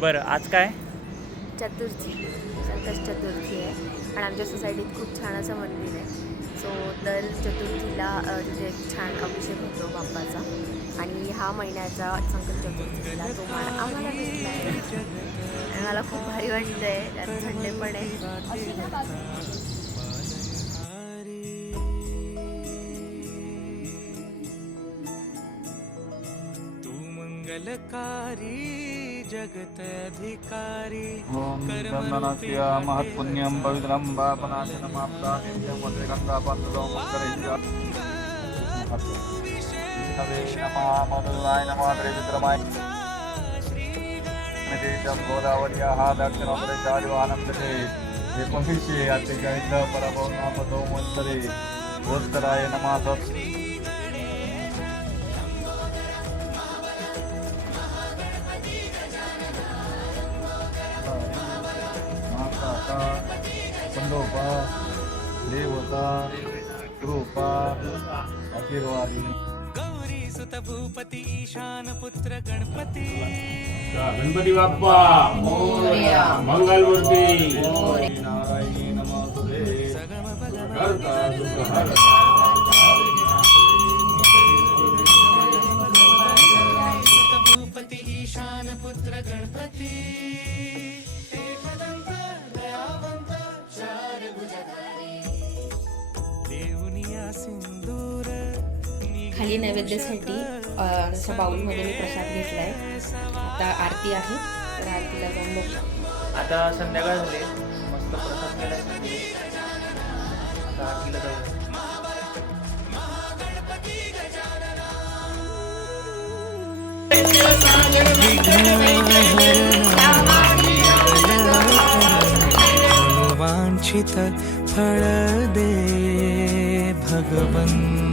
बरं, आज काय? चतुर्थी, संकष्ट चतुर्थी आहे आणि आमच्या सोसायटीत खूप छान असं मंदिर आहे. सो दर चतुर्थीला तिथे छान अभिषेक होतो बाप्पाचा आणि ह्या महिन्याचा संकष्ट चतुर्थीला तो मान आम्हाला भेटला आहे आणि मला खूप भारी वाटतं आहे. त्यात संडे पण आहे. मंगलकारी जगत अधिकारी ओम चंदनस्य महत्पुण्यं पवित्रं पापनाशनमाप्तानित्यमते गंगापन्ततो मुक्तरेज्य नवे नमः मधुराय नमः त्रिविक्रमाय निदेशं गोदावर्याः दक्षिणोत्तरे चार्यवानन्दते एकोणीसशे अठ्ठेचाळीस परभवनामतो मंतरे उत्तराय नमः संदोपा देवता कृपा आशीर्वादी गौरी सुत भूपती ईशान पुत्र गणपती गणपती बाप्पा मोरया, मंगलमूर्ती नारायणी नमोस्तुते करता सुखहर भूपती ईशान पुत्र गणपती एकदंत दयावंत चार भुजधारी देवनिया सिंदूर खाली नैवेद्यासाठी अशा बाउलमध्ये मी प्रसाद घेतला आहे. आता आरती आहे, तर आरतीला जाऊन बघू. आता संध्याकाळ झाली, मस्त प्रसाद केलाय. आता आरतीला जाऊया. वांछित फळ दे भगवंत